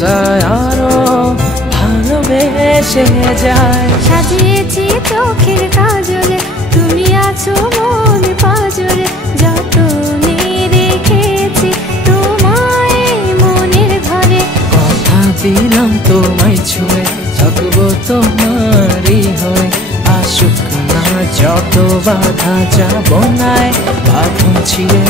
চায় আরো ভালোবেসে যায়। সাজিয়েছি চোখের কাজলে, তুমি আছো মন পাজরে, যতনে রেখেছি তোমায় মনের ঘরে। কথা দিলাম তোমায় ছুঁয়ে থাকবো তোমারই হয়ে, আসুক না যত বাধা যাব নাই বাঁধন ছিঁড়ে।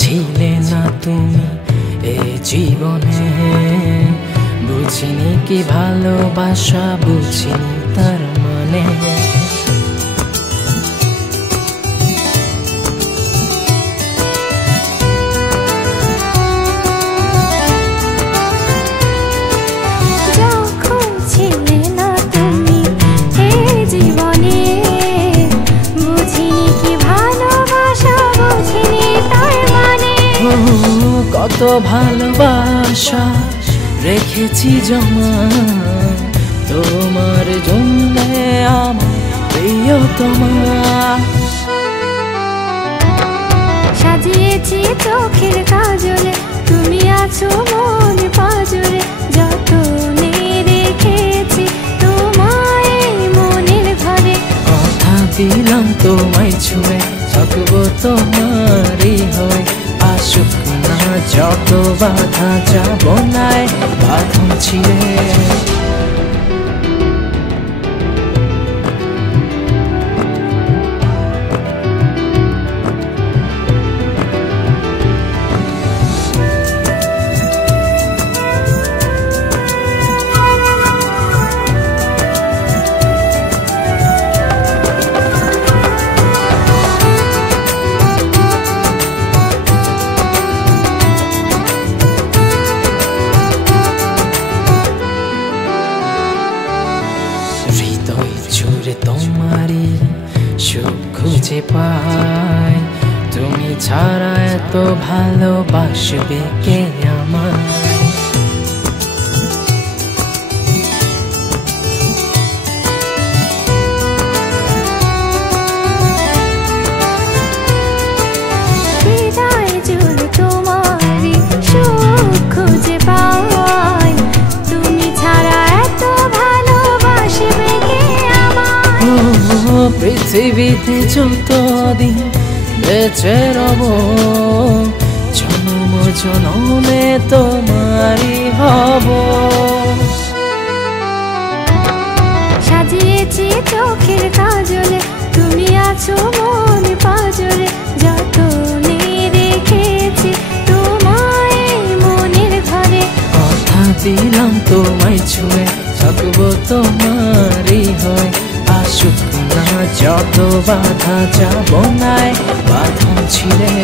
ছিলে না তুমি এ জীবনে, বুঝিনি কি ভালোবাসা, বুঝিনি তার মানে। যখন ছিলে না তুমি এ জীবনে, বুঝিনি কি ভালোবাসা, বুঝিনি তার মানে। কত ভালোবাসা রেখেছি জমা তোমার জন্য, আমার প্রিয়তমা। সাজিয়েছি চোখের কাজলে, তুমি আছো মন পাজরে, যতনে রেখেছি তোমায় মনের ঘরে। কথা দিলাম তোমায় ছুঁয়ে থাকবো তোমারই হয়ে, আসুক না যত বাধা যাব নাই বাঁধন ছিঁড়ে। হৃদয় জুড়ে তোমারই সুখ খুঁজে পাই, তুমি ছাড়া এত ভালোবাসবে কে আমায়। হৃদয় জুড়ে তোমারই সুখ খুঁজে পাই, তুমি ছাড়া এত ভালোবাসবে কে আমায়। পৃথিবীতে যতদিন বেঁচে রব, জন্ম জন্মে তোমারই হব। সাজিয়েছি চোখের কাজলে, তুমি আছো মন পাজরে, যতনে রেখেছি তোমায় মনের ঘরে। কথা দিলাম তোমায় ছুঁয়ে থাকবো তোমারই হয়ে, আসুক না যত বাধা যাব নাই বাঁধন ছিঁড়ে।